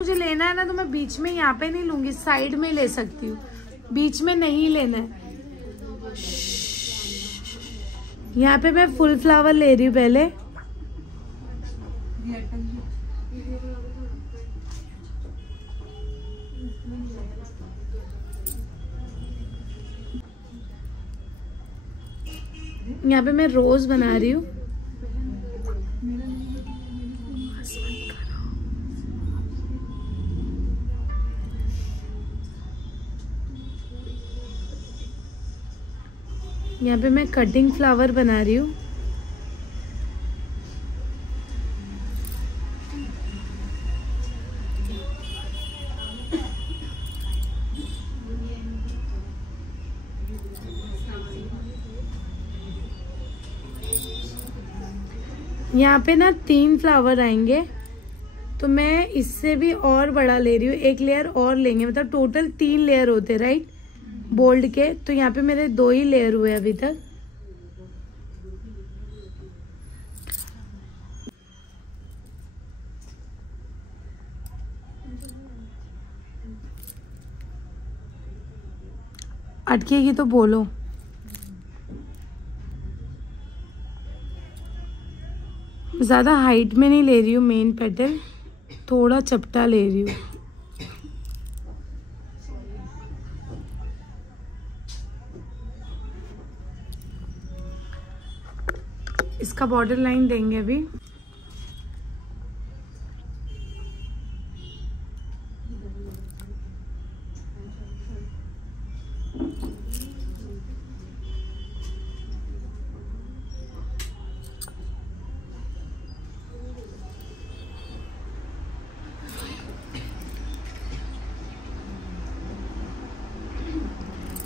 मुझे लेना है ना तो मैं बीच में यहाँ पे नहीं लूंगी, साइड में ले सकती हूँ, बीच में नहीं लेना है। यहाँ पे मैं फुल फ्लावर ले रही हूँ पहले। यहाँ पे मैं रोज बना रही हूँ। यहाँ पे मैं कटिंग फ्लावर बना रही हूँ। यहाँ पे ना 3 फ्लावर आएंगे, तो मैं इससे भी और बड़ा ले रही हूँ, 1 लेयर और लेंगे, मतलब टोटल 3 लेयर होते राइट बोल्ड के। तो यहाँ पे मेरे 2 ही लेयर हुए अभी तक। अटकेगी तो बोलो। ज़्यादा हाइट में नहीं ले रही हूँ मेन पेटल, थोड़ा चपटा ले रही हूँ। इसका बॉर्डर लाइन देंगे अभी।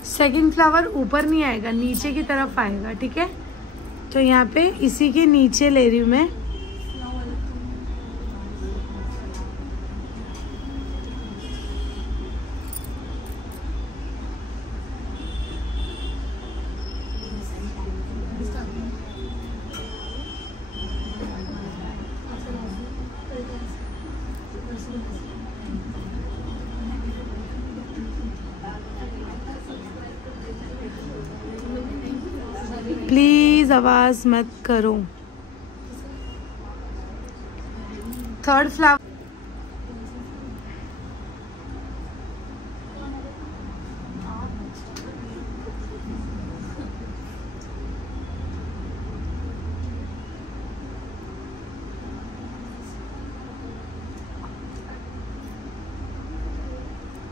सेकंड फ्लावर ऊपर नहीं आएगा, नीचे की तरफ आएगा, ठीक है। तो यहाँ पे इसी के नीचे ले रही हूँ मैं। प्लीज आवाज मत करो। थर्ड फ्लावर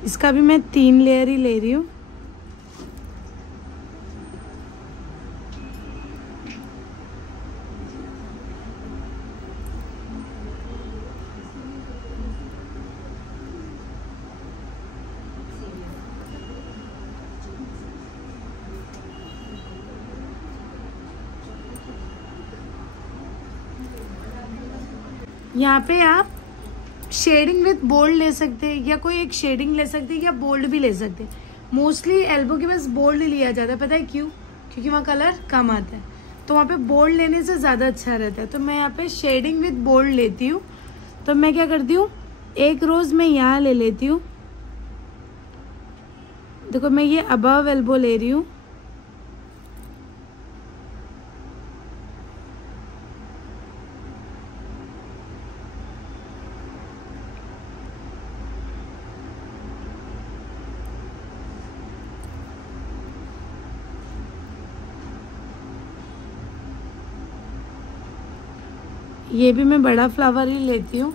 इसका भी मैं 3 लेयर ही ले रही हूँ। यहाँ पे आप शेडिंग विथ बोल्ड ले सकते हैं, या कोई एक शेडिंग ले सकते हैं, या बोल्ड भी ले सकते हैं। मोस्टली एल्बो के पास बोल्ड लिया जाता है, पता है क्यों? क्योंकि वहाँ कलर कम आता है, तो वहाँ पे बोल्ड लेने से ज़्यादा अच्छा रहता है। तो मैं यहाँ पे शेडिंग विथ बोल्ड लेती हूँ। तो मैं क्या करती हूँ, एक रोज मैं यहाँ ले लेती हूँ। देखो मैं ये अबव एल्बो ले रही हूँ। ये भी मैं बड़ा फ्लावर ही लेती हूँ।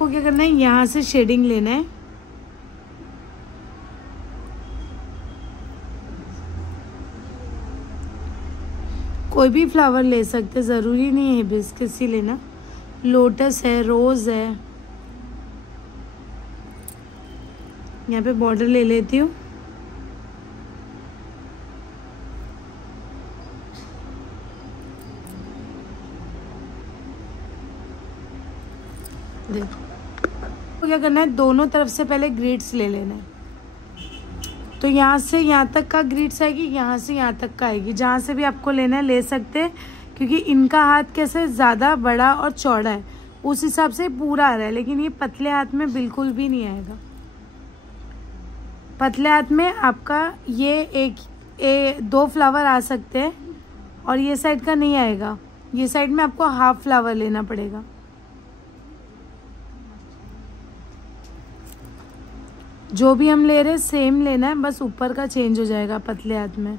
आपको क्या करना है, यहाँ से शेडिंग लेना है। कोई भी फ्लावर ले सकते, ज़रूरी नहीं है हिबिस्कस ही लेना। लोटस है, रोज़ है। यहाँ पे बॉर्डर ले लेती हूँ। देखो क्या करना है, दोनों तरफ से पहले ग्रिड्स ले लेना है। तो यहाँ से यहाँ तक का ग्रिड्स आएगी, यहाँ से यहाँ तक का आएगी। जहाँ से भी आपको लेना है ले सकते हैं, क्योंकि इनका हाथ कैसे ज़्यादा बड़ा और चौड़ा है, उस हिसाब से पूरा आ रहा है। लेकिन ये पतले हाथ में बिल्कुल भी नहीं आएगा। पतले हाथ में आपका ये दो फ्लावर आ सकते हैं और ये साइड का नहीं आएगा। ये साइड में आपको हाफ फ्लावर लेना पड़ेगा। जो भी हम ले रहे हैं सेम लेना है, बस ऊपर का चेंज हो जाएगा पतले हाथ में।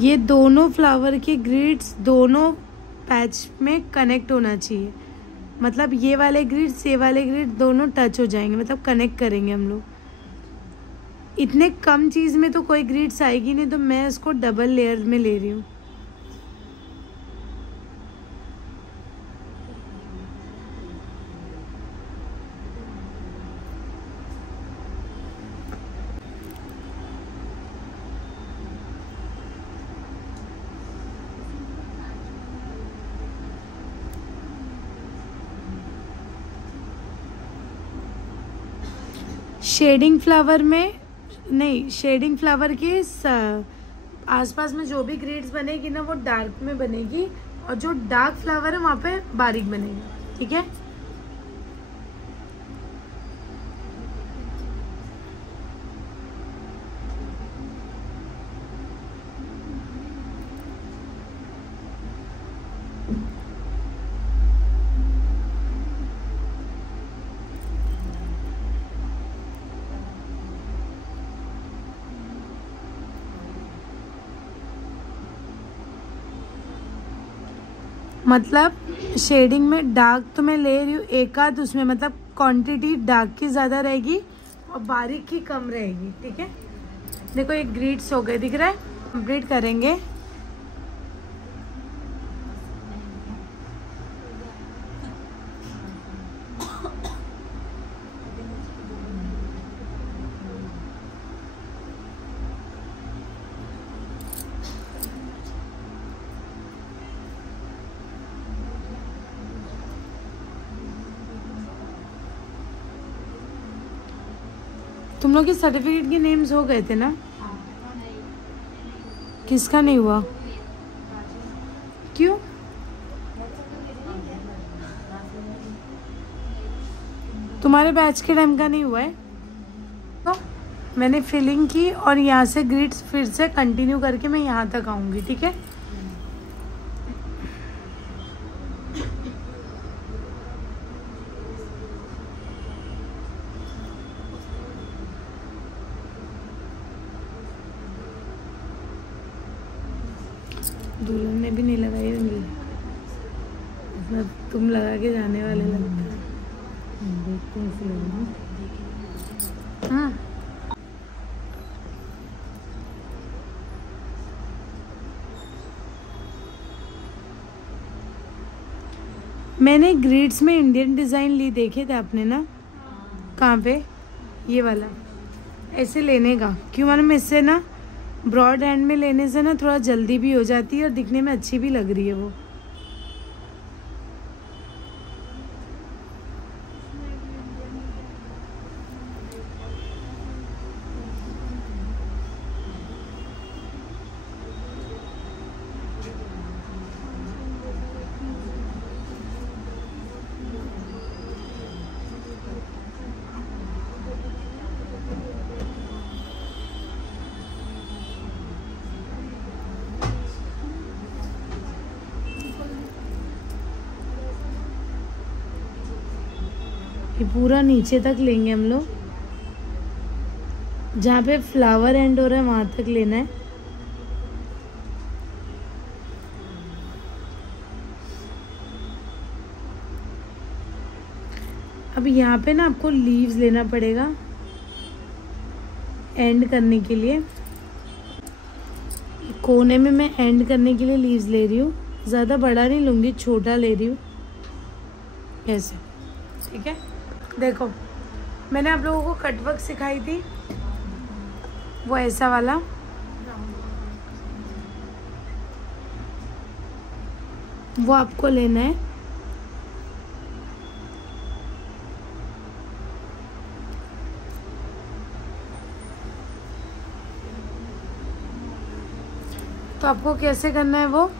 ये दोनों फ्लावर के ग्रिड्स दोनों पैच में कनेक्ट होना चाहिए। मतलब ये वाले ग्रिड दोनों टच हो जाएंगे, मतलब कनेक्ट करेंगे हम लोग। इतने कम चीज़ में तो कोई ग्रिड्स आएगी नहीं, तो मैं इसको डबल लेयर में ले रही हूँ। शेडिंग फ्लावर के आसपास में जो भी ग्रिड्स बनेगी ना, वो डार्क में बनेगी, और जो डार्क फ्लावर है वहाँ पे बारीक बनेगा। ठीक है, मतलब शेडिंग में डार्क तो मैं ले रही हूँ एक आध उसमें, मतलब क्वांटिटी डार्क की ज़्यादा रहेगी और बारीक की कम रहेगी। ठीक है, देखो एक ग्रिड्स हो गए, दिख रहा है। कंप्लीट करेंगे। तुम लोग के सर्टिफिकेट के नेम्स हो गए थे ना? किसका नहीं हुआ? क्यों? तुम्हारे बैच के टाइम का नहीं हुआ है? तो मैंने फिलिंग की और यहाँ से ग्रिड्स फिर से कंटिन्यू करके मैं यहाँ तक आऊँगी। ठीक है, दुल्हन ने भी नहीं लगाई होंगी, मतलब तुम लगा के जाने वाले लगता है। देखते हैं ऐसे लगा। हाँ, मैंने ग्रिड्स में इंडियन डिज़ाइन ली, देखे थे आपने ना? कहाँ पे? ये वाला ऐसे लेने का, क्यों मालूम, इससे ना ब्रॉड हैंड में लेने से ना थोड़ा जल्दी भी हो जाती है और दिखने में अच्छी भी लग रही है वो। ये पूरा नीचे तक लेंगे हम लोग, जहाँ पे फ्लावर एंड हो रहा है वहां तक लेना है। अब यहाँ पे ना आपको लीव्स लेना पड़ेगा एंड करने के लिए। कोने में मैं एंड करने के लिए लीव्स ले रही हूँ, ज़्यादा बड़ा नहीं लूँगी, छोटा ले रही हूँ ऐसे, ठीक है। देखो मैंने आप लोगों को कटवर्क सिखाई थी, वो ऐसा वाला, वो आपको लेना है। तो आपको कैसे करना है, वो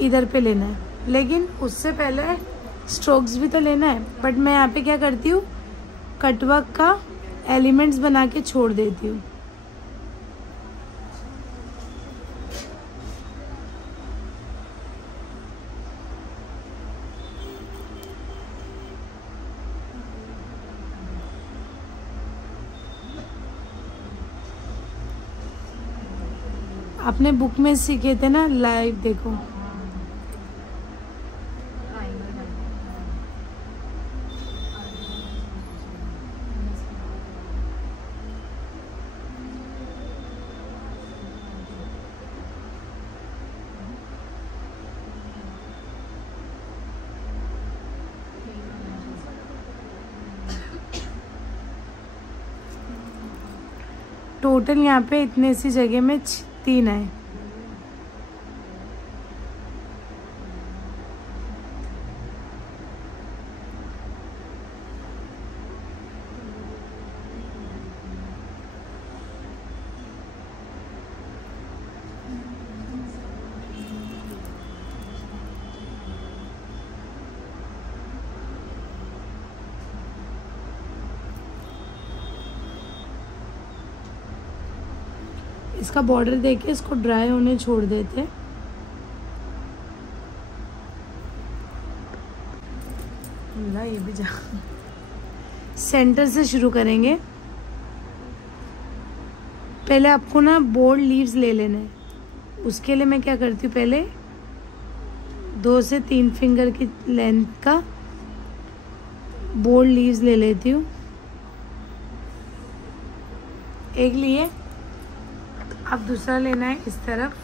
इधर पे लेना है, लेकिन उससे पहले स्ट्रोक्स भी तो लेना है। बट मैं यहाँ पे क्या करती हूँ, कटवर्क का एलिमेंट्स बना के छोड़ देती हूँ। आपने बुक में सीखे थे ना, लाइव देखो। टोटल यहाँ पे इतने सी जगह में 3 है। इसका बॉर्डर देके इसको ड्राई होने छोड़ देते। ये भी जा, सेंटर से शुरू करेंगे। पहले आपको ना बोल्ड लीव्स ले लेने हैं। उसके लिए मैं क्या करती हूँ, पहले 2 से 3 फिंगर की लेंथ का बोल्ड लीव्स ले लेती हूँ। एक लिए, अब दूसरा लेना है इस तरफ।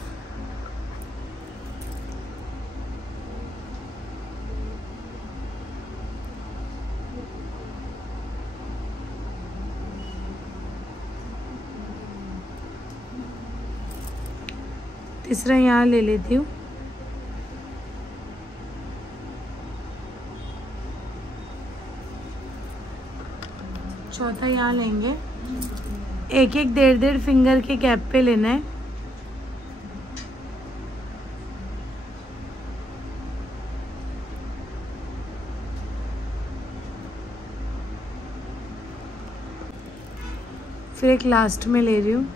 तीसरा यहाँ ले लेती हूँ। चौथा यहाँ लेंगे। एक 1.5 फिंगर के गैप पे लेना है। फिर एक लास्ट में ले रही हूँ।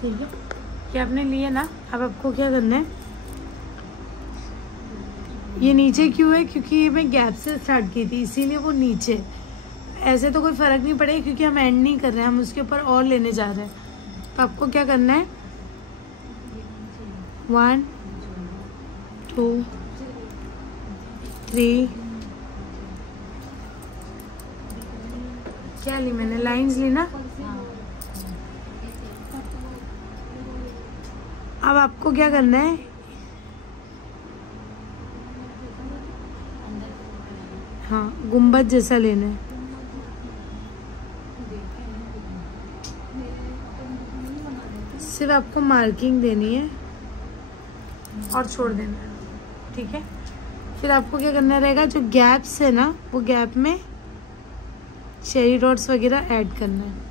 ठीक है, ये आपने लिए ना। अब आपको क्या करना है, ये नीचे क्यों है, क्योंकि ये मैं गैप से स्टार्ट की थी, इसीलिए वो नीचे। ऐसे तो कोई फर्क नहीं पड़ेगा क्योंकि हम एंड नहीं कर रहे हैं, हम उसके ऊपर और लेने जा रहे हैं। तो आपको क्या करना है, 1 2 3, क्या ली मैंने, लाइंस ली ना, अब आपको क्या करना है, हाँ गुम्बद जैसा लेना है। सिर्फ आपको मार्किंग देनी है और छोड़ देना है, ठीक है। फिर आपको क्या करना रहेगा, जो गैप्स है ना वो गैप में चेरी डॉट्स वगैरह ऐड करना है।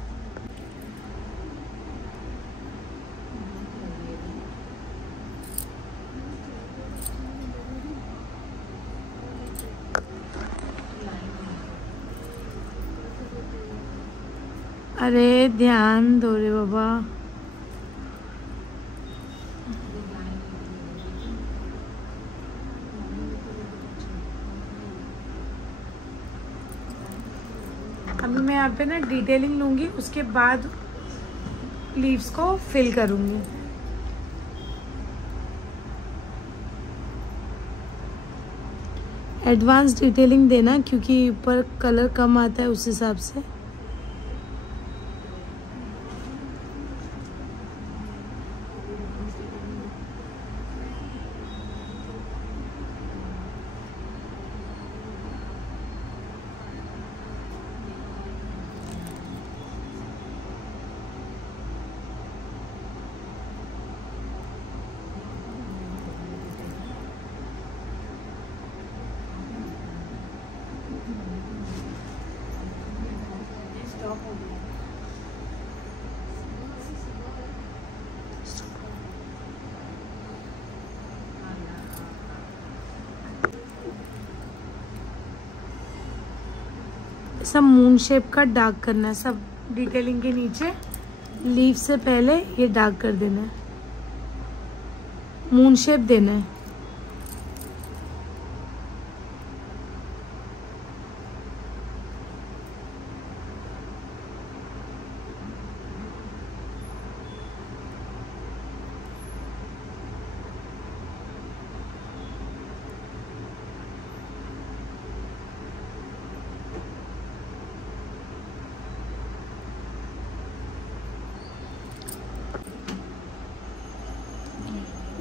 अरे ध्यान दो रे बाबा। अभी मैं यहाँ पे ना डिटेलिंग लूँगी, उसके बाद लीव्स को फिल करूँगी। एडवांस डिटेलिंग देना क्योंकि ऊपर कलर कम आता है उस हिसाब से। सब मून शेप का डार्क करना है, सब डिटेलिंग के नीचे लीव से पहले ये डार्क कर देना है, मून शेप देना है।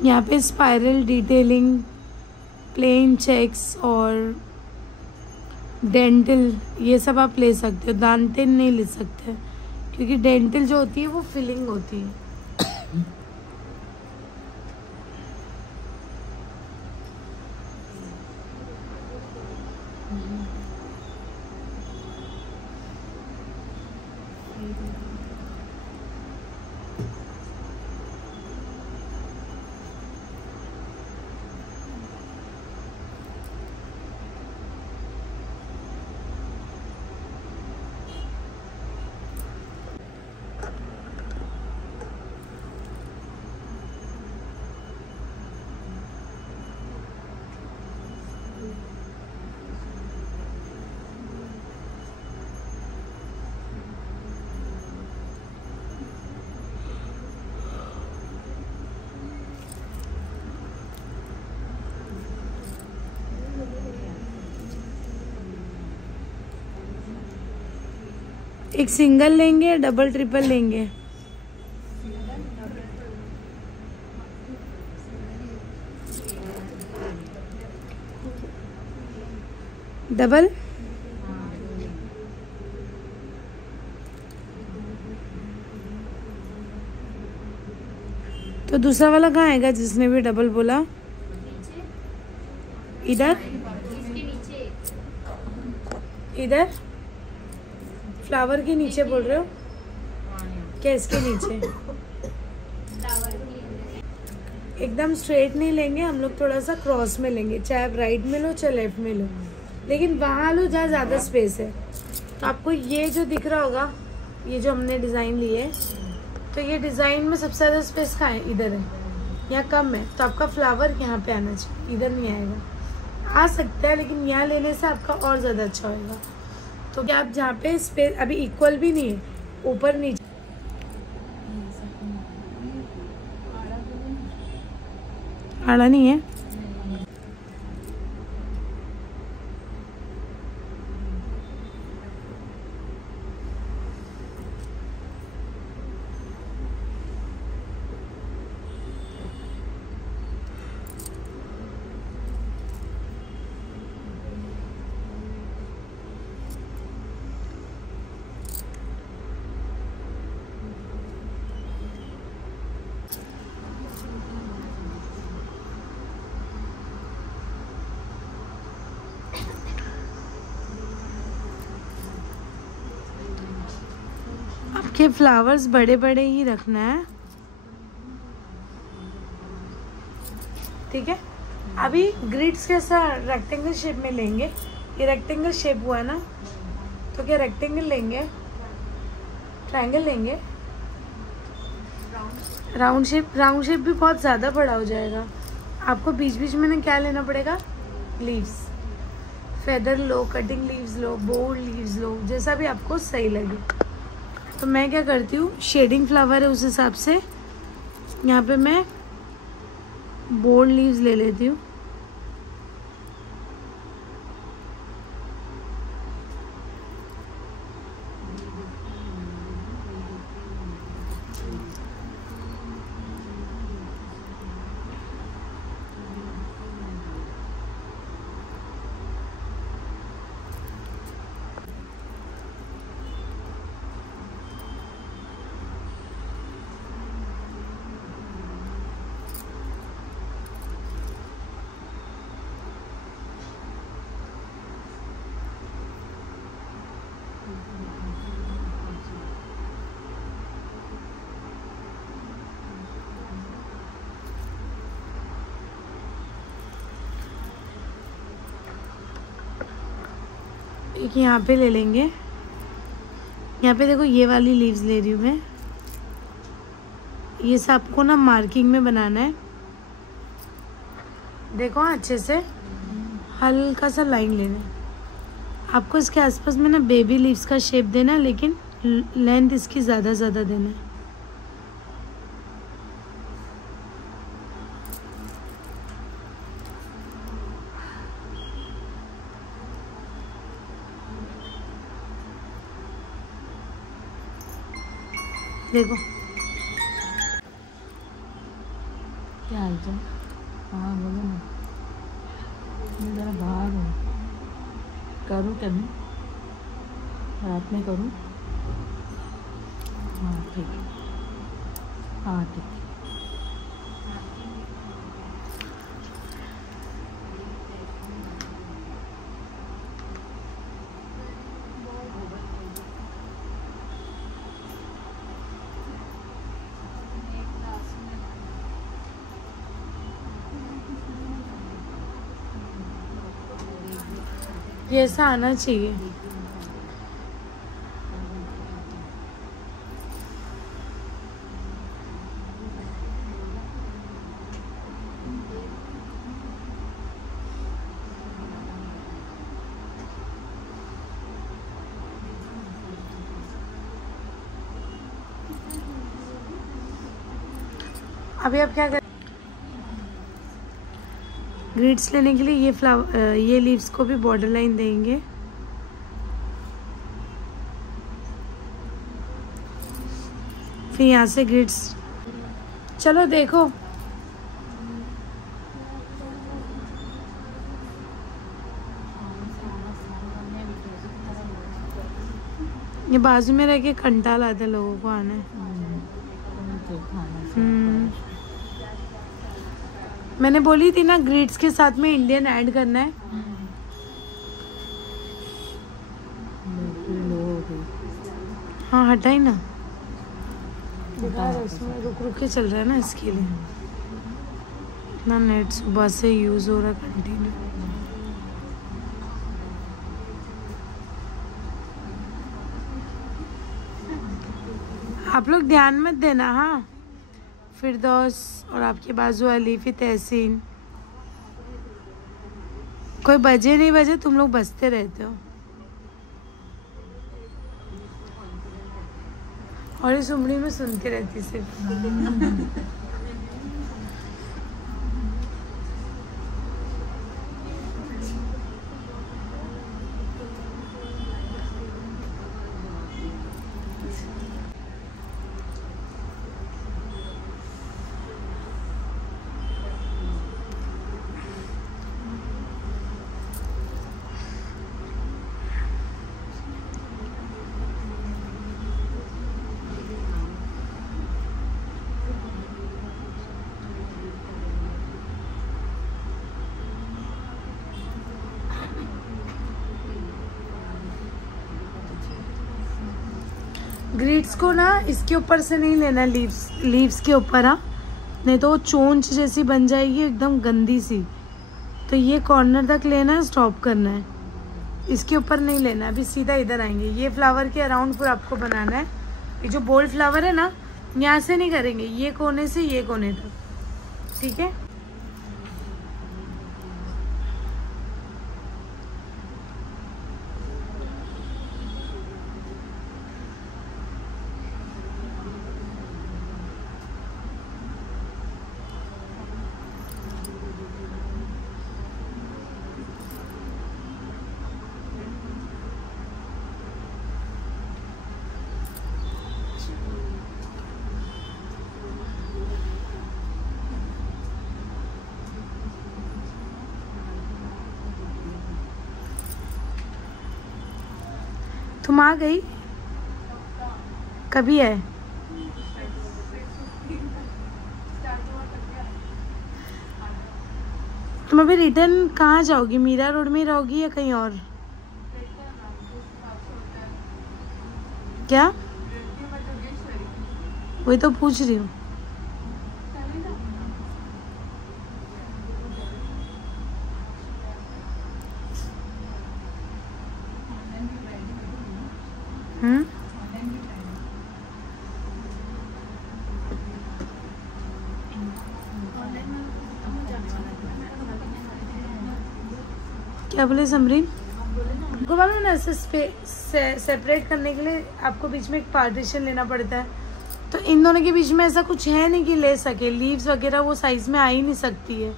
यहाँ पे स्पाइरल डिटेलिंग, प्लेन चेक्स और डेंटल ये सब आप ले सकते हो, दांतेन नहीं ले सकते क्योंकि डेंटल जो होती है वो फिलिंग होती है। एक सिंगल लेंगे, डबल ट्रिपल लेंगे? डबल। तो दूसरा वाला कहाँ आएगा जिसने भी डबल बोला? इधर, इधर फ्लावर के नीचे बोल रहे हो क्या? इसके नीचे एकदम स्ट्रेट नहीं लेंगे हम लोग, थोड़ा सा क्रॉस में लेंगे, चाहे आप राइट में लो चाहे लेफ्ट में लो, लेकिन वहाँ लो जहाँ ज़्यादा स्पेस है। तो आपको ये जो दिख रहा होगा, ये जो हमने डिज़ाइन ली है, तो ये डिज़ाइन में सबसे ज़्यादा स्पेस कहाँ है? इधर है, यहाँ कम है, तो आपका फ्लावर यहाँ पे आना चाहिए, इधर नहीं आएगा। आ सकता है लेकिन यहाँ लेने से आपका और ज़्यादा अच्छा होएगा। तो क्या आप जहाँ पे स्पेस अभी इक्वल भी नहीं है, ऊपर नीचे आड़ा नहीं है, देखिए फ्लावर्स बड़े बड़े ही रखना है, ठीक है। अभी ग्रिड्स कैसा रेक्टेंगल शेप में लेंगे, ये रेक्टेंगल शेप हुआ है ना, तो क्या रेक्टेंगल लेंगे, ट्रायंगल लेंगे, राउंड शेप भी बहुत ज़्यादा बड़ा हो जाएगा। आपको बीच बीच में ना क्या लेना पड़ेगा, लीव्स, फेदर लो, कटिंग लीव्स लो, बोल्ड लीव्स लो, जैसा भी आपको सही लगे। तो मैं क्या करती हूँ, शेडिंग फ्लावर है उस हिसाब से यहाँ पे मैं बोल्ड लीव्स ले लेती हूँ। एक यहाँ पे ले लेंगे, यहाँ पे देखो ये वाली लीव्स ले रही हूँ मैं। ये सबको ना मार्किंग में बनाना है, देखो अच्छे से हल्का सा लाइन लेना है आपको। इसके आसपास में ना बेबी लीव्स का शेप देना है, लेकिन लेंथ इसकी ज़्यादा देना है। देखो क्या हाल चाल, हाँ बोलो ना, मैं ज़रा बाहर हूँ, करूँ क्या मैं, रात में करूँ, हाँ ठीक है, हाँ ठीक है। ये ऐसा आना चाहिए। अभी आप क्या कर, ग्रिड्स लेने के लिए ये लीव्स को भी बॉर्डर लाइन देंगे। फिर यहाँ से ग्रिड्स, चलो देखो ये बाजू में रह के कंटाल आता है लोगों को आना है। मैंने बोली थी ना ग्रिड्स के साथ में इंडियन ऐड करना है। हाँ हटाई ना, रुक के चल रहा है ना, इसके लिए इतना नेट सुबह से यूज हो रहा है कंटिन्यू। आप लोग ध्यान मत देना, हाँ। फिरदौस और आपके बाजू वाली फिर तहसीन, कोई बजे नहीं बजे, तुम लोग बजते रहते हो। और इस उम्र में सुनती रहती सिर्फ। ग्रिड्स को ना इसके ऊपर से नहीं लेना, लीव्स के ऊपर, हाँ, नहीं तो वो चोंच जैसी बन जाएगी एकदम गंदी सी। तो ये कॉर्नर तक लेना है, स्टॉप करना है, इसके ऊपर नहीं लेना। अभी सीधा इधर आएंगे, ये फ्लावर के अराउंड पूरा आपको बनाना है। ये जो बोल्ड फ्लावर है ना, यहाँ से नहीं करेंगे, ये कोने से ये कोने तक, ठीक है। तुम आ गई? कभी है? तुम अभी रिटर्न कहाँ जाओगी? मीरा रोड में रहोगी या कहीं और? क्या? वही तो पूछ रही हूँ। क्या बोले समरीन? आपको मालूम है ना, ऐसे सेपरेट करने के लिए आपको बीच में एक पार्टीशन लेना पड़ता है। तो इन दोनों के बीच में ऐसा कुछ है नहीं कि ले सके, लीव्स वगैरह वो साइज में आ ही नहीं सकती है।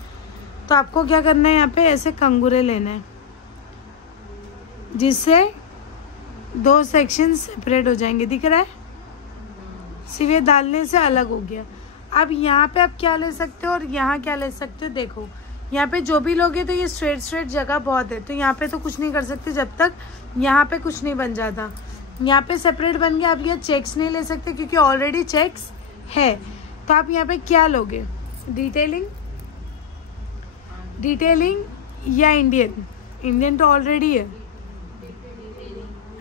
तो आपको क्या करना है, यहाँ पे ऐसे कंगूरे लेना है जिससे 2 सेक्शन सेपरेट हो जाएंगे। दिख रहा है? सिर्फ ये डालने से अलग हो गया। अब यहाँ पे आप क्या ले सकते हो और यहाँ क्या ले सकते हो। देखो यहाँ पे जो भी लोगे तो ये स्ट्रेट जगह बहुत है, तो यहाँ पे तो कुछ नहीं कर सकते जब तक यहाँ पे कुछ नहीं बन जाता। यहाँ पे सेपरेट बन गया। आप ये चेक्स नहीं ले सकते क्योंकि ऑलरेडी चेक्स है। तो आप यहाँ पे क्या लोगे, डिटेलिंग या इंडियन तो ऑलरेडी है।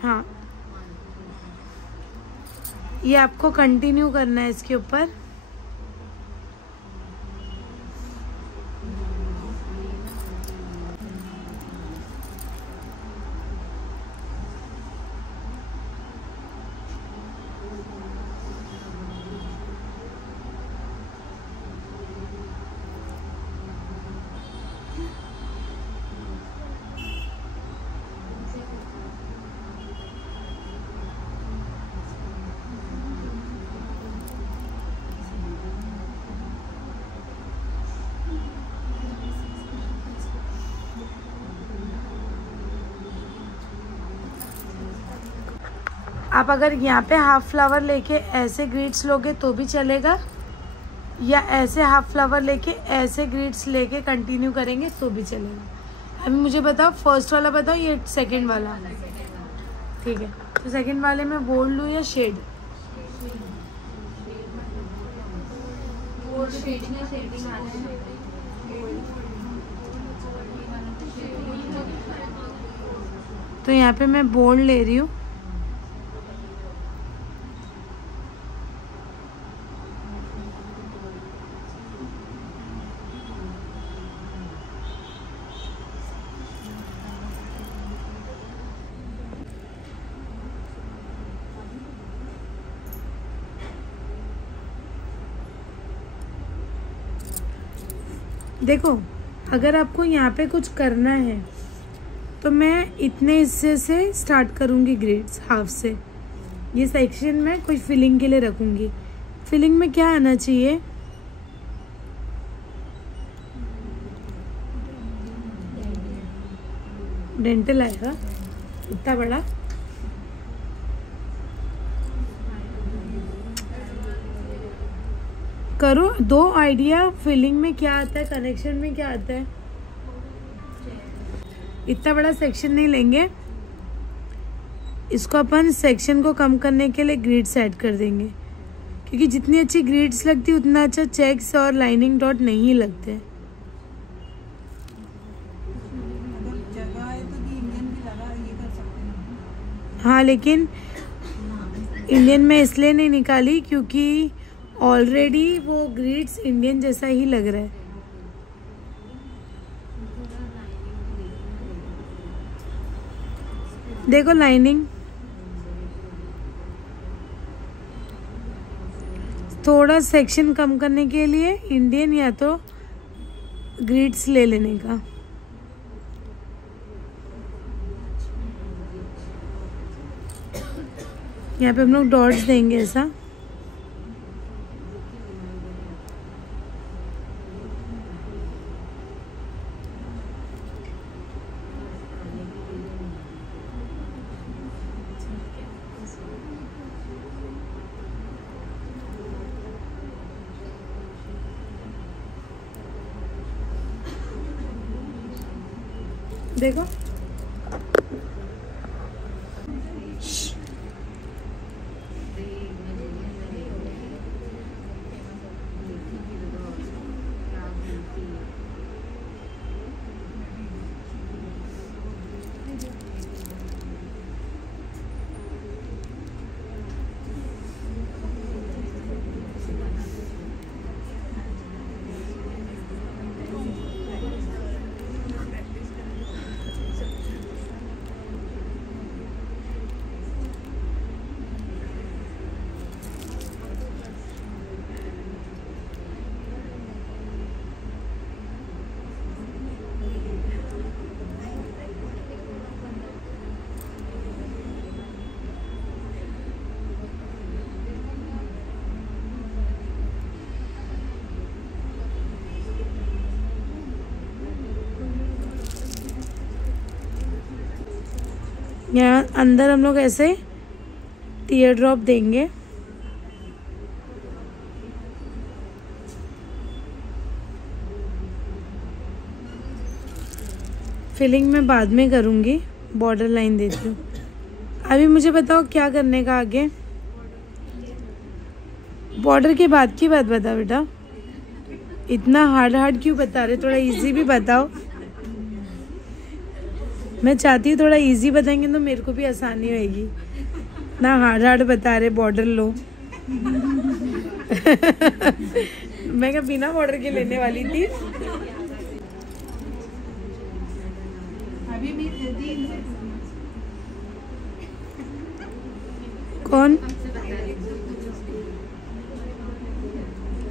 हाँ, ये आपको कंटिन्यू करना है इसके ऊपर। आप अगर यहाँ पे हाफ फ्लावर लेके ऐसे ग्रिड्स लोगे तो भी चलेगा, या ऐसे हाफ फ्लावर लेके ऐसे ग्रिड्स लेके कंटिन्यू करेंगे तो भी चलेगा। अभी मुझे बताओ, फर्स्ट वाला बताओ, ये सेकंड वाला? ठीक है, तो सेकंड वाले में बोल्ड लूँ या शेड? तो यहाँ पे मैं बोल्ड ले रही हूँ। देखो अगर आपको यहाँ पे कुछ करना है तो मैं इतने हिस्से से स्टार्ट करूँगी ग्रिड्स, हाफ से। ये सेक्शन में कोई फिलिंग के लिए रखूँगी। फिलिंग में क्या आना चाहिए, डेंटल आएगा इतना बड़ा। करो, 2 आइडिया फिलिंग में क्या आता है, कनेक्शन में क्या आता है। इतना बड़ा सेक्शन नहीं लेंगे, इसको अपन सेक्शन को कम करने के लिए ग्रिड्स ऐड कर देंगे, क्योंकि जितनी अच्छी ग्रिड्स लगती है उतना अच्छा चेक्स और लाइनिंग डॉट नहीं लगते। हाँ लेकिन इंडियन में इसलिए नहीं निकाली क्योंकि ऑलरेडी वो ग्रीड्स इंडियन जैसा ही लग रहा है। देखो लाइनिंग थोड़ा सेक्शन कम करने के लिए इंडियन या तो ग्रीड्स ले लेने का। यहाँ पे हम लोग डॉट्स देंगे ऐसा। देखो यहाँ अंदर हम लोग ऐसे टीयर ड्रॉप देंगे। फिलिंग मैं बाद में करूँगी, बॉर्डर लाइन देती हूँ। अभी मुझे बताओ क्या करने का आगे। बॉर्डर के बाद की बात बता बेटा, इतना हार्ड क्यों बता रहे, थोड़ा इजी भी बताओ। मैं चाहती हूँ थोड़ा इजी बताएंगे तो मेरे को भी आसानी होगी। ना हार्ड बता रहे, बॉर्डर लो। मैं क्या बिना बॉर्डर के लेने वाली थी। कौन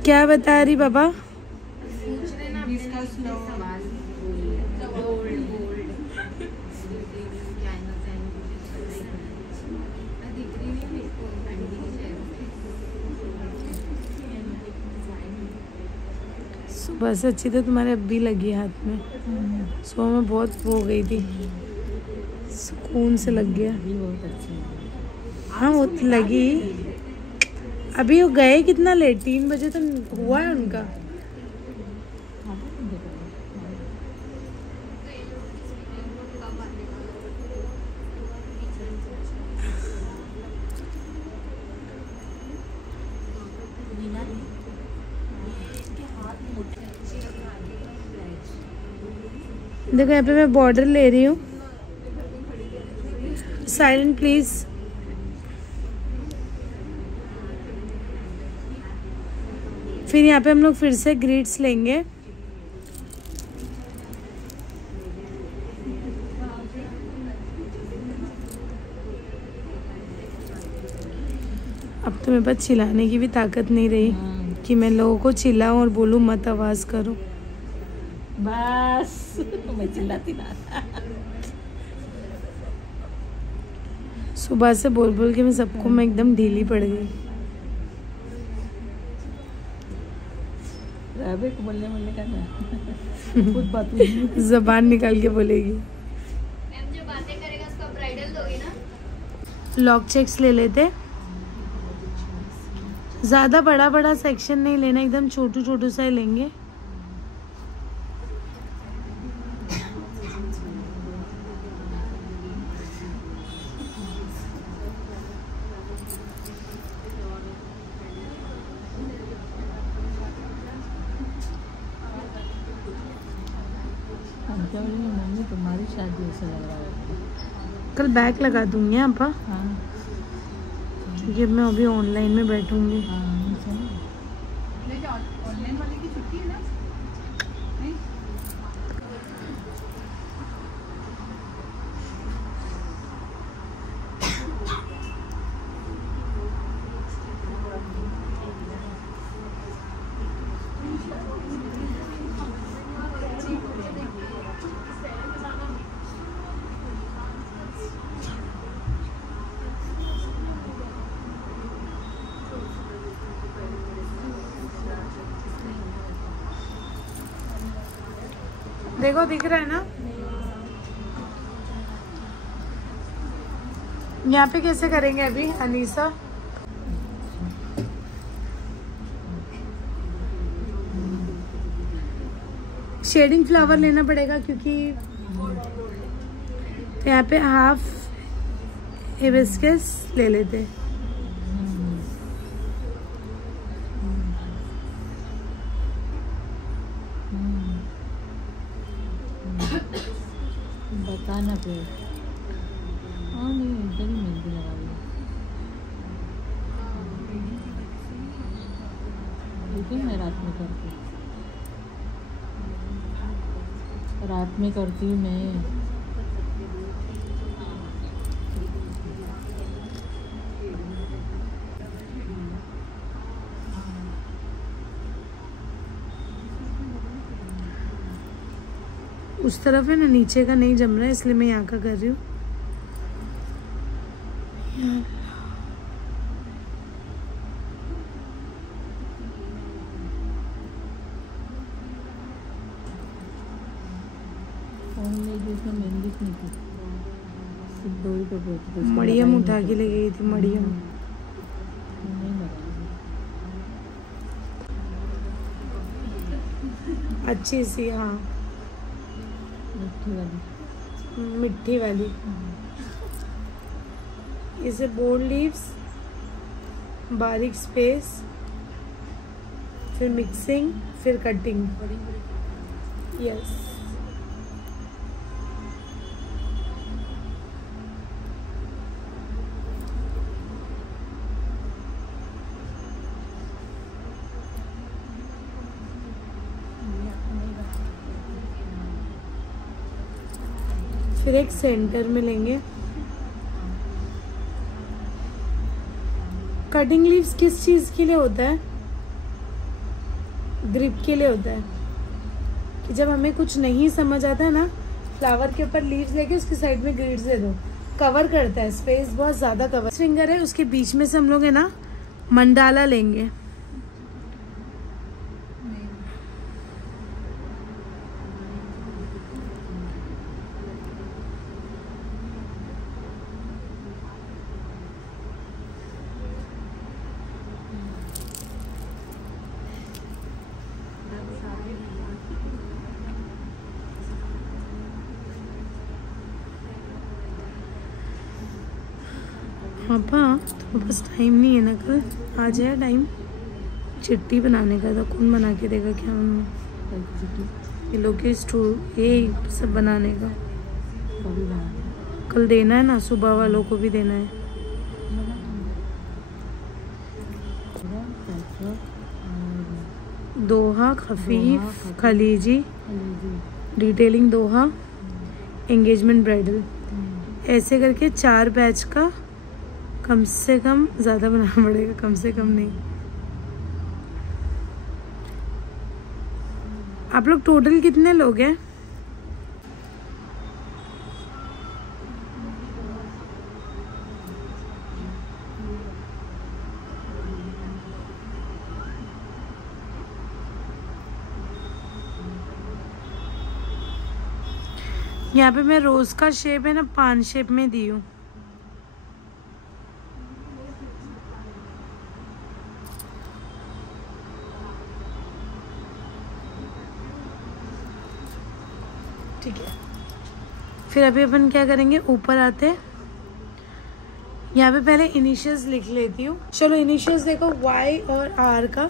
क्या बता रही बाबा? सुबह से अच्छी तो तुम्हारे अब भी लगी हाथ में। सुबह में बहुत हो गई थी, सुकून से लग गया। हाँ वो तो लगी। अभी वो गए कितना लेट, 3 बजे तो हुआ है उनका। देखो यहाँ पे मैं बॉर्डर ले रही हूँ। Silent please. फिर यहाँ पे हम लोग फिर से ग्रिड्स लेंगे। अब तो मेरे पास चिल्लाने की भी ताकत नहीं रही कि मैं लोगों को चिल्लाऊं और बोलूं मत आवाज करो। बस मैं चिल्लाती ना। सुबह से बोल बोल के मैं सबको मैं एकदम ढीली पड़ गई। राबे को बोलने का ना खुद बात जबान निकाल के बोलेगी। मैम जो बातें करेगा उसको ब्राइडल दोगी ना? लॉक चेक्स ले लेते। ज़्यादा बड़ा सेक्शन नहीं लेना, एकदम छोटू सा ही लेंगे। मम्मी तुम्हारी शादी ऐसा लग रहा है। कल बैक लगा दूंगी आप। हाँ क्योंकि मैं अभी ऑनलाइन में बैठूंगी। हाँ चलो। ऑनलाइन वाले की छुट्टी है ना? नहीं? देखो दिख रहा है ना? यहाँ पे कैसे करेंगे अभी अनीसा? शेडिंग फ्लावर लेना पड़ेगा क्योंकि यहाँ पे हाफ हिबिस्कस ले लेते। बताना पे। हाँ नहीं इधर ही मेहंदी लगा दी। लेकिन मैं रात में करती हूँ। रात में करती हूँ मैं। उस तरफ है ना, नीचे का नहीं जम रहा है इसलिए मैं यहाँ का कर रही हूँ। फोन ले गई उसमें मेहंदी नहीं थी, सिर्फ डोरी पे बैठी थी। मरियम उठा के ले गई थी। मरियम नहीं लगाई। अच्छी सी, हाँ मिट्टी वाली। मिट्टी वाली। इसे बोल्ड लीव्स, बारीक स्पेस, फिर मिक्सिंग, फिर कटिंग। यस फिर एक सेंटर में लेंगे। कटिंग लीव्स किस चीज के लिए होता है? ग्रिप के लिए होता है कि जब हमें कुछ नहीं समझ आता है ना, फ्लावर के ऊपर लीव्स लेके उसकी साइड में ग्रिड्स दे दो, कवर करता है स्पेस, बहुत ज्यादा कवर। फिंगर है उसके बीच में से हम लोग है ना मंडाला लेंगे। पापा तो बस टाइम नहीं है ना, कल आ जाए टाइम। चिट्ठी बनाने का था, कौन बना के देगा? क्या ये लोकेश टू ये सब बनाने का कल देना है ना, सुबह वालों को भी देना है। दोहा, खफीफ, खलीजी, डिटेलिंग दोहा, एंगेजमेंट ब्राइडल, ऐसे करके 4 बैच का कम से कम ज़्यादा बनाना पड़ेगा, कम से कम नहीं। आप लोग टोटल कितने लोग हैं? यहाँ पे मैं रोज का शेप है ना 5 शेप में दी हूँ। ठीक है, फिर अभी अपन क्या करेंगे, ऊपर आते हैं। यहाँ पे पहले इनिशियल्स लिख लेती हूँ। चलो इनिशियल्स देखो, Y और R का।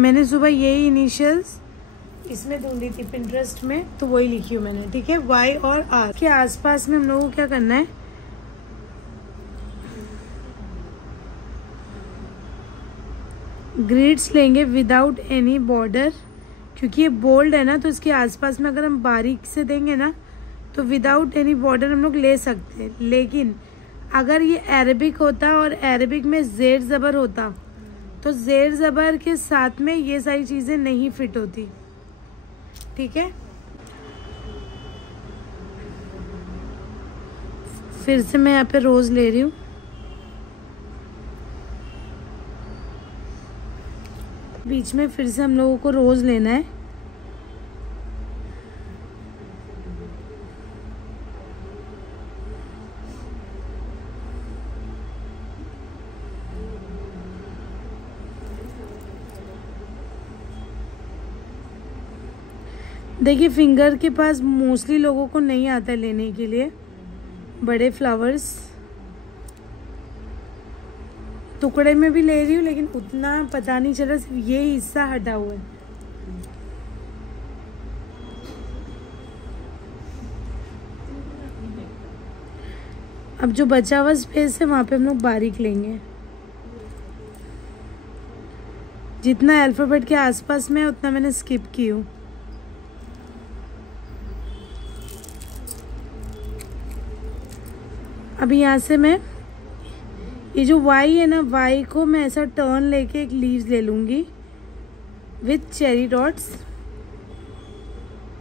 मैंने सुबह यही इनिशियल्स इसमें ढूंढी थी पिंटरेस्ट में, तो वही लिखी हूँ मैंने, ठीक है। Y और R के आसपास में हम लोगों को क्या करना है, ग्रिड्स लेंगे विदाउट एनी बॉर्डर, क्योंकि ये बोल्ड है ना, तो इसके आसपास में अगर हम बारीक से देंगे ना तो विदाउट एनी बॉर्डर हम लोग ले सकते हैं। लेकिन अगर ये अरेबिक होता और अरेबिक में जेर ज़बर होता तो जेर ज़बर के साथ में ये सारी चीज़ें नहीं फिट होती, ठीक है। फिर से मैं यहाँ पे रोज़ ले रही हूँ। बीच में फिर से हम लोगों को रोज़ लेना है। देखिए फिंगर के पास मोस्टली लोगों को नहीं आता है लेने के लिए बड़े फ्लावर्स। टुकड़े में भी ले रही हूँ लेकिन उतना पता नहीं चला, सिर्फ ये हिस्सा हटा हुआ है। अब जो बचा हुआ स्पेस है वहाँ पे हम लोग बारीक लेंगे। जितना अल्फ़ाबेट के आसपास में है उतना मैंने स्किप की हूँ। अभी यहाँ से मैं ये जो वाई है ना, वाई को मैं ऐसा टर्न लेके एक लीव्स ले लूँगी विथ चेरी डॉट्स।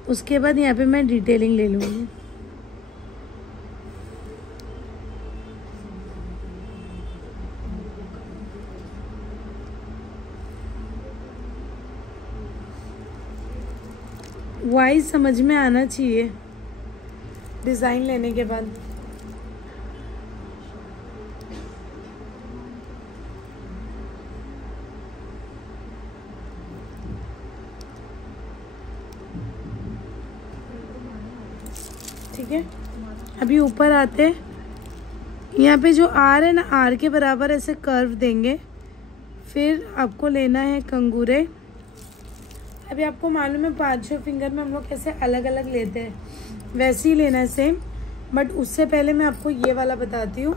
उसके बाद यहाँ पे मैं डिटेलिंग ले लूँगी। वाई समझ में आना चाहिए डिज़ाइन लेने के बाद। ठीक है, अभी ऊपर आते हैं। यहाँ पे जो आर है ना, आर के बराबर ऐसे कर्व देंगे। फिर आपको लेना है कंगूरे। अभी आपको मालूम है 5-6 फिंगर में हम लोग कैसे अलग अलग लेते हैं, वैसे ही लेना है सेम। बट उससे पहले मैं आपको ये वाला बताती हूँ।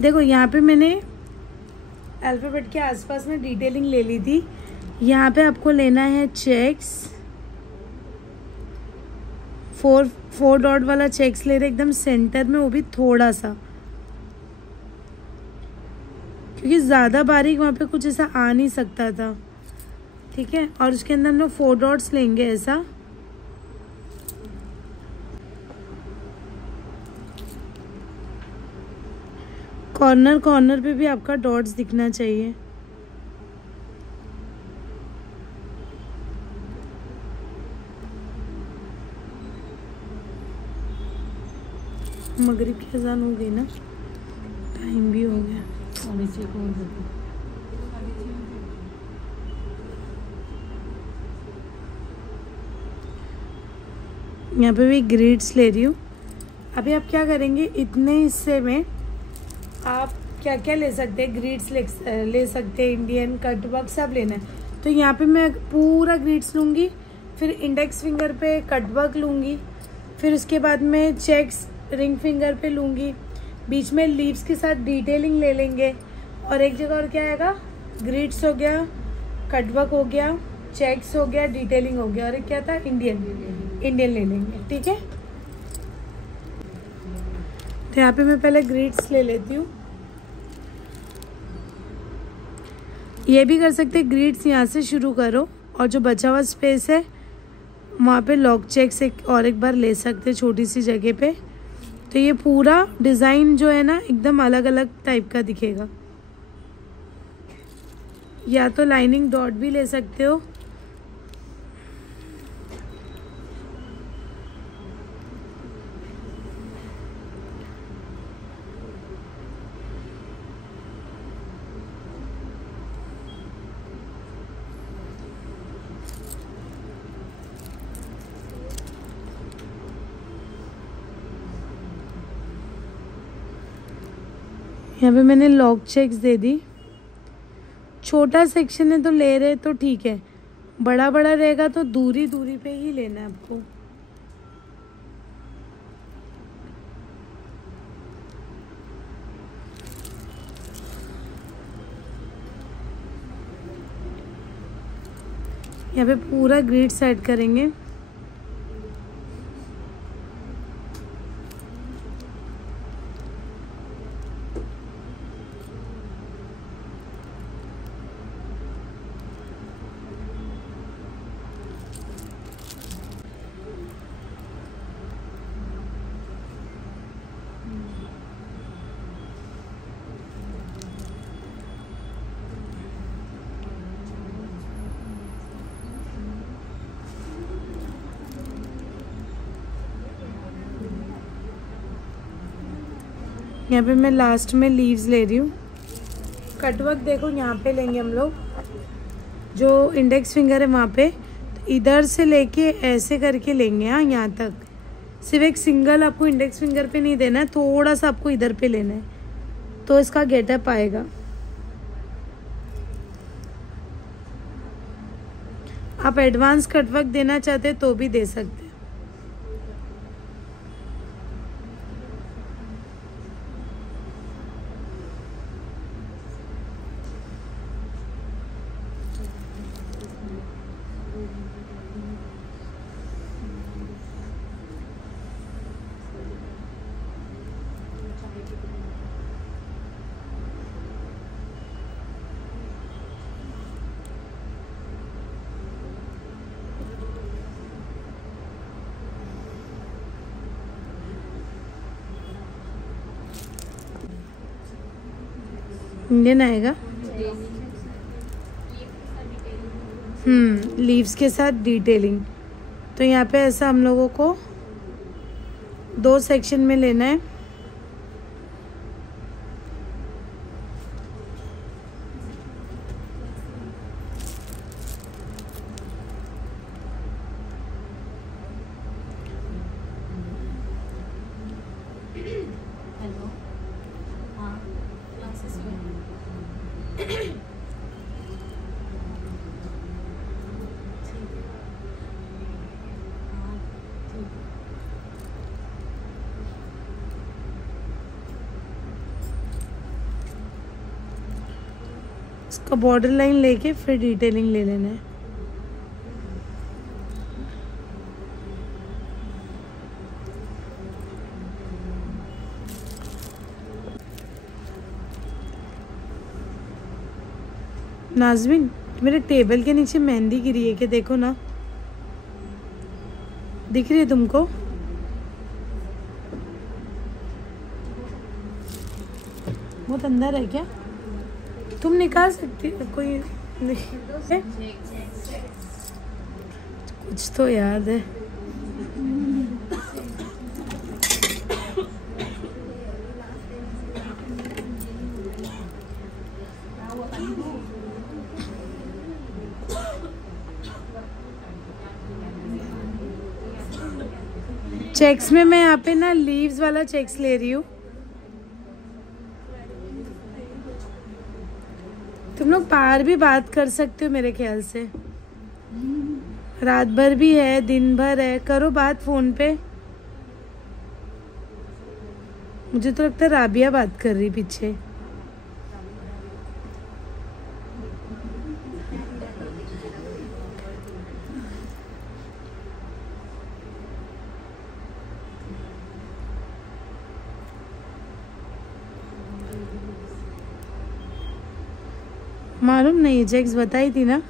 देखो यहाँ पे मैंने अल्फ़ाबेट के आसपास में डिटेलिंग ले ली थी। यहाँ पे आपको लेना है चेक्स, 4 डॉट वाला चेक्स ले रहे एकदम सेंटर में, वो भी थोड़ा सा, क्योंकि ज़्यादा बारीक वहाँ पे कुछ ऐसा आ नहीं सकता था, ठीक है। और उसके अंदर हम लोग 4 डॉट्स लेंगे ऐसा। कॉर्नर कॉर्नर पे भी आपका डॉट्स दिखना चाहिए। मगरिब की अजान हो गई ना, टाइम भी हो गया। यहाँ पे भी ग्रिड्स ले रही हूँ। अभी आप क्या करेंगे, इतने हिस्से में आप क्या क्या ले सकते हैं, ग्रिड्स ले सकते हैं, इंडियन कट वर्क सब लेना है। तो यहाँ पे मैं पूरा ग्रिड्स लूँगी, फिर इंडेक्स फिंगर पे कट वर्क लूँगी, फिर उसके बाद में चेक्स रिंग फिंगर पे लूँगी, बीच में लीव्स के साथ डिटेलिंग ले लेंगे, और एक जगह और क्या आएगा, ग्रिड्स हो गया, कट वर्क हो गया, चेक्स हो गया, डिटेलिंग हो गया, और एक क्या था, इंडियन ले लेंगे, ठीक है। तो यहाँ पे मैं पहले ग्रिड्स ले लेती हूँ। ये भी कर सकते हैं, ग्रिड्स यहाँ से शुरू करो और जो बचा हुआ स्पेस है वहाँ पे लॉक चेक्स एक बार ले सकते हैं छोटी सी जगह पे। तो ये पूरा डिज़ाइन जो है ना एकदम अलग अलग टाइप का दिखेगा। या तो लाइनिंग डॉट भी ले सकते हो, यहाँ पे मैंने लॉक चेक्स दे दी। छोटा सेक्शन है तो ले रहे तो ठीक है, बड़ा बड़ा रहेगा तो दूरी दूरी पे ही लेना है आपको। यहाँ पे पूरा ग्रिड सेट करेंगे। यहाँ पे मैं लास्ट में लीव्स ले रही हूँ। कटवर्क देखो यहाँ पे लेंगे हम लोग, जो इंडेक्स फिंगर है वहाँ पे, तो इधर से लेके ऐसे करके लेंगे। हाँ, यहाँ तक सिर्फ एक सिंगल आपको इंडेक्स फिंगर पे नहीं देना है, थोड़ा सा आपको इधर पे लेना है, तो इसका गेटअप आएगा। आप एडवांस कटवर्क देना चाहते तो भी दे सकते हैं। इंडियन आएगा। लीव्स के साथ डिटेलिंग। तो यहाँ पे ऐसा हम लोगों को 2 सेक्शन में लेना है। हेलो, हाँ क्लासेस में इसका बॉर्डर लाइन लेके फिर डिटेलिंग ले लेना है। नाज़मीन, मेरे टेबल के नीचे मेहंदी गिरी है कि देखो ना, दिख रही है तुमको? बहुत अंदर है क्या? तुम निकाल सकती हो कोई? नहीं, कुछ तो याद है। चेक्स में मैं यहाँ पे ना लीव्स वाला चेक्स ले रही हूँ। तुम लोग बाहर भी बात कर सकते हो मेरे ख्याल से, रात भर भी है, दिन भर है, करो बात फोन पे। मुझे तो लगता है राबिया बात कर रही पीछे। मालूम नहीं, चेक्स बताई थी ना।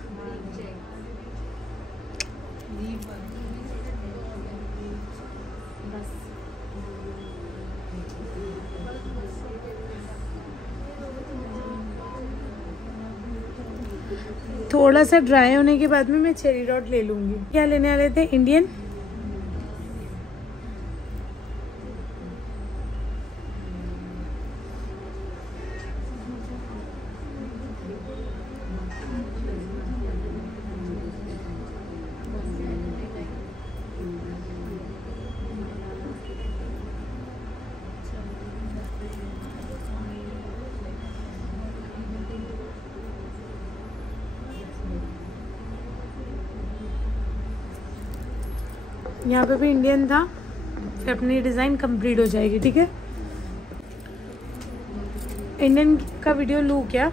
थोड़ा सा ड्राई होने के बाद में मैं चेरी डॉट ले लूंगी। क्या लेने वाले थे? इंडियन। यहाँ पे भी इंडियन था, फिर अपनी डिज़ाइन कंप्लीट हो जाएगी। ठीक है, इंडियन का वीडियो लूँ क्या?